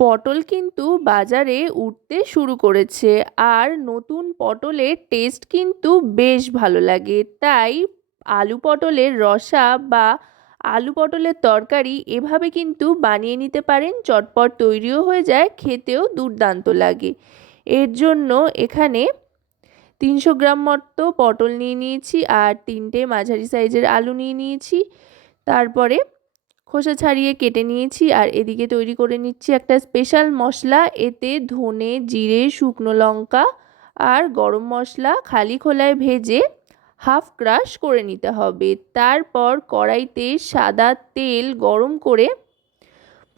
পটল কিন্তু বাজারে উঠতে শুরু করেছে আর নতুন পটলের টেস্ট কিন্তু বেশ ভালো লাগে। তাই আলু পটলের রসা বা আলু পটলের তরকারি এভাবে কিন্তু বানিয়ে নিতে পারেন, চটপট তৈরিও হয়ে যায়, খেতেও দুর্দান্ত লাগে। এর জন্য এখানে তিনশো গ্রাম মতো পটল নিয়ে নিয়েছি আর তিনটে মাঝারি সাইজের আলু নিয়ে নিয়েছি। তারপরে খোসা ছাড়িয়ে কেটে নিয়েছি আর এদিকে তৈরি করে নিচ্ছি একটা স্পেশাল মশলা। এতে ধনে, জিরে, শুকনো লঙ্কা আর গরম মশলা খালি খোলায় ভেজে হাফ ক্রাশ করে নিতে হবে। তারপর কড়াইতে সাদা তেল গরম করে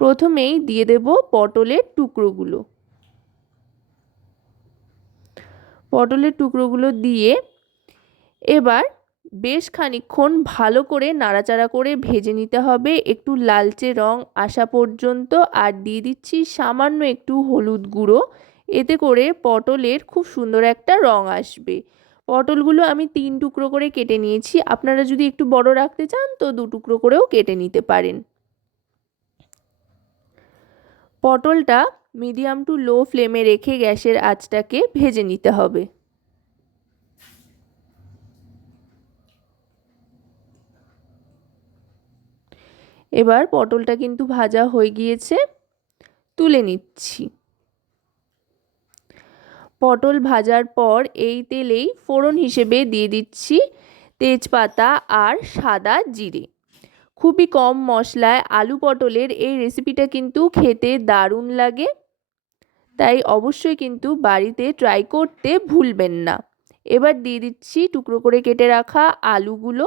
প্রথমেই দিয়ে দেব পটলের টুকরোগুলো। পটলের টুকরোগুলো দিয়ে এবার বেশ খানিক্ষণ ভালো করে নাড়াচাড়া করে ভেজে নিতে হবে। একটু লালচে রং আসা পর্যন্ত আর দিয়ে দিচ্ছি সামান্য একটু হলুদ গুঁড়ো। এতে করে পটলের খুব সুন্দর একটা রং আসবে। পটলগুলো আমি তিন টুকরো করে কেটে নিয়েছি। আপনারা যদি একটু বড় রাখতে চান তো দু টুকরো করেও কেটে নিতে পারেন। পটলটা মিডিয়াম টু লো ফ্লেমে রেখে গ্যাসের আঁচটাকে ভেজে নিতে হবে। এবার পটলটা কিন্তু ভাজা হয়ে গিয়েছে, তুলে নিচ্ছি। পটল ভাজার পর এই তেলেই ফোড়ন হিসেবে দিয়ে দিচ্ছি তেজপাতা আর সাদা জিরে। খুবই কম মশলায় আলু পটলের এই রেসিপিটা কিন্তু খেতে দারুণ লাগে, তাই অবশ্যই কিন্তু বাড়িতে ট্রাই করতে ভুলবেন না। এবার দিয়ে দিচ্ছি টুকরো করে কেটে রাখা আলুগুলো।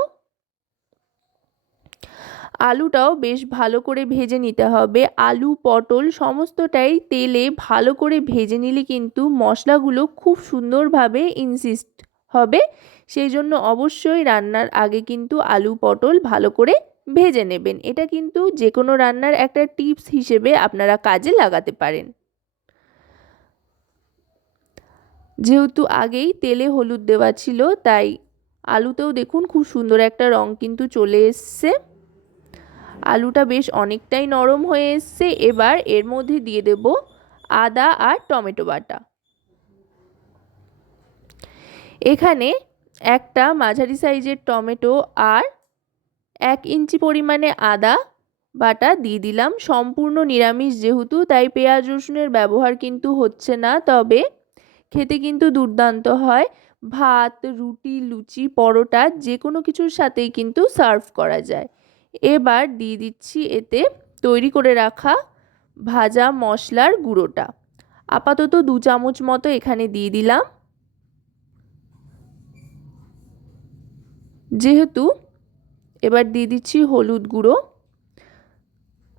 আলুটাও বেশ ভালো করে ভেজে নিতে হবে। আলু, পটল সমস্তটাই তেলে ভালো করে ভেজে নিলে কিন্তু মশলাগুলো খুব সুন্দরভাবে ইনসিস্ট হবে। সেই জন্য অবশ্যই রান্নার আগে কিন্তু আলু, পটল ভালো করে ভেজে নেবেন। এটা কিন্তু যে কোনো রান্নার একটা টিপস হিসেবে আপনারা কাজে লাগাতে পারেন। যেহেতু আগেই তেলে হলুদ দেওয়া ছিল, তাই আলুতেও দেখুন খুব সুন্দর একটা রং কিন্তু চলে এসছে। আলুটা বেশ অনেকটাই নরম হয়ে এসছে, এবার এর মধ্যে দিয়ে দেব আদা আর টমেটো বাটা। এখানে একটা মাঝারি সাইজের টমেটো আর এক ইঞ্চি পরিমাণে আদা বাটা দিয়ে দিলাম। সম্পূর্ণ নিরামিষ যেহেতু, তাই পেঁয়াজ রসুনের ব্যবহার কিন্তু হচ্ছে না, তবে খেতে কিন্তু দুর্দান্ত হয়। ভাত, রুটি, লুচি, পরোটা যে কোনো কিছুর সাথেই কিন্তু সার্ভ করা যায়। এবার দিয়ে দিচ্ছি এতে তৈরি করে রাখা ভাজা মশলার গুঁড়োটা। আপাতত দু চামচ মতো এখানে দিয়ে দিলাম। যেহেতু এবার দিয়ে দিচ্ছি হলুদ গুঁড়ো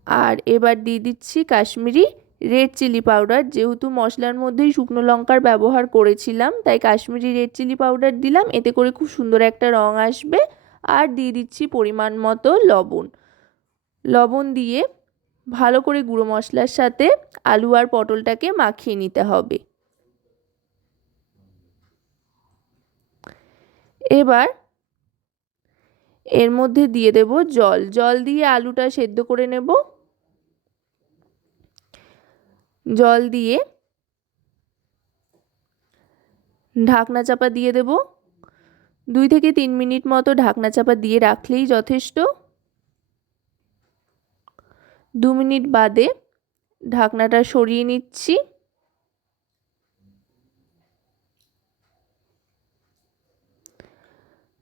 আর এবার দিয়ে দিচ্ছি কাশ্মীরি রেড চিলি পাউডার। যেহেতু মশলার মধ্যেই শুকনো লঙ্কার ব্যবহার করেছিলাম, তাই কাশ্মীরি রেড চিলি পাউডার দিলাম। এতে করে খুব সুন্দর একটা রং আসবে। আর দিয়ে দিচ্ছি পরিমাণ মতো লবণ। লবণ দিয়ে ভালো করে গুঁড়ো মশলার সাথে আলু আর পটলটাকে মাখিয়ে নিতে হবে। এবার এর মধ্যে দিয়ে দেব জল। জল দিয়ে আলুটা সেদ্ধ করে নেব। জল দিয়ে ঢাকনা চাপা দিয়ে দেব। দুই থেকে তিন মিনিট মতো ঢাকনা চাপা দিয়ে রাখলেই যথেষ্ট। দু মিনিট বাদে ঢাকনাটা সরিয়ে নিচ্ছি।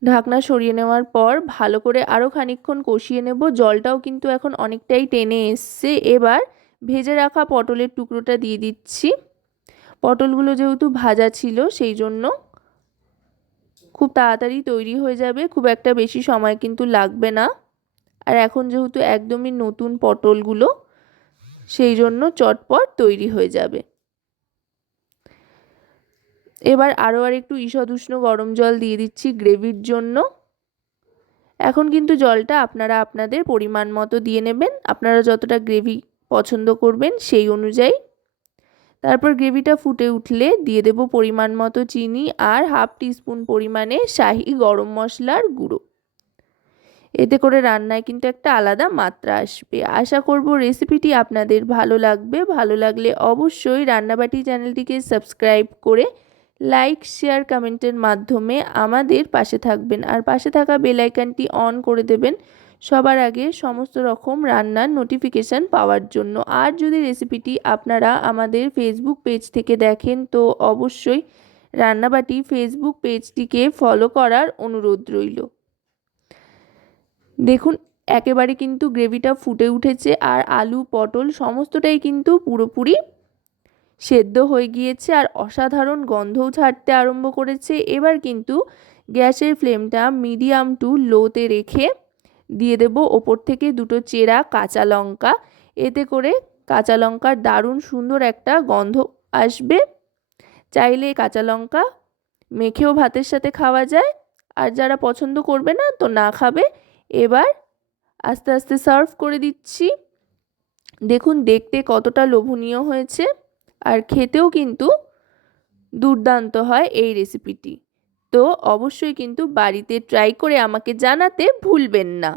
ঢাকনা সরিয়ে নেওয়ার পর ভালো করে আরও খানিক্ষণ কষিয়ে নেব। জলটাও কিন্তু এখন অনেকটাই টেনে এসছে। এবার ভেজে রাখা পটলের টুকরোটা দিয়ে দিচ্ছি। পটলগুলো যেহেতু ভাজা ছিল, সেই জন্য খুব তাড়াতাড়ি তৈরি হয়ে যাবে, খুব একটা বেশি সময় কিন্তু লাগবে না। আর এখন যেহেতু একদমই নতুন পটলগুলো, সেই জন্য চটপট তৈরি হয়ে যাবে। এবার আরও আর একটু ঈষদ উষ্ণ গরম জল দিয়ে দিচ্ছি গ্রেভির জন্য। এখন কিন্তু জলটা আপনারা আপনাদের পরিমাণ মতো দিয়ে নেবেন। আপনারা যতটা গ্রেভি পছন্দ করবেন সেই অনুযায়ী তারপর গ্রেভিটা ফুটে উঠলে দিয়ে দেব পরিমাণ মতো চিনি আর হাফ টিস্পুন পরিমাণে শাহি গরম মশলার গুঁড়ো। এতে করে রান্নায় কিন্তু একটা আলাদা মাত্রা আসবে। আশা করব রেসিপিটি আপনাদের ভালো লাগবে। ভালো লাগলে অবশ্যই রান্নাবাটি চ্যানেলটিকে সাবস্ক্রাইব করে লাইক শেয়ার কমেন্টের মাধ্যমে আমাদের পাশে থাকবেন। আর পাশে থাকা বেলাইকানটি অন করে দেবেন। সবার আগে সমস্ত রকম রান্নার নোটিফিকেশান পাওয়ার জন্য। আর যদি রেসিপিটি আপনারা আমাদের ফেসবুক পেজ থেকে দেখেন, তো অবশ্যই রান্নাবাটি ফেসবুক পেজটিকে ফলো করার অনুরোধ রইল। দেখুন, একেবারে কিন্তু গ্রেভিটা ফুটে উঠেছে আর আলু, পটল সমস্তটাই কিন্তু পুরোপুরি সেদ্ধ হয়ে গিয়েছে আর অসাধারণ গন্ধও ছাড়তে আরম্ভ করেছে। এবার কিন্তু গ্যাসের ফ্লেমটা মিডিয়াম টু লোতে রেখে দিয়ে দেব। ওপর থেকে দুটো চেরা কাঁচা লঙ্কা। এতে করে কাঁচা লঙ্কার দারুণ সুন্দর একটা গন্ধ আসবে। চাইলে কাঁচা লঙ্কা মেখেও ভাতের সাথে খাওয়া যায়। আর যারা পছন্দ করবে না, তো না খাবে। এবার আস্তে আস্তে সার্ভ করে দিচ্ছি। দেখুন, দেখতে কতটা লোভনীয় হয়েছে। আর খেতেও কিন্তু দুর্দান্ত হয় এই রেসিপিটি তো অবশ্যই কিন্তু বাড়িতে ট্রাই করে আমাকে জানাতে ভুলবেন না।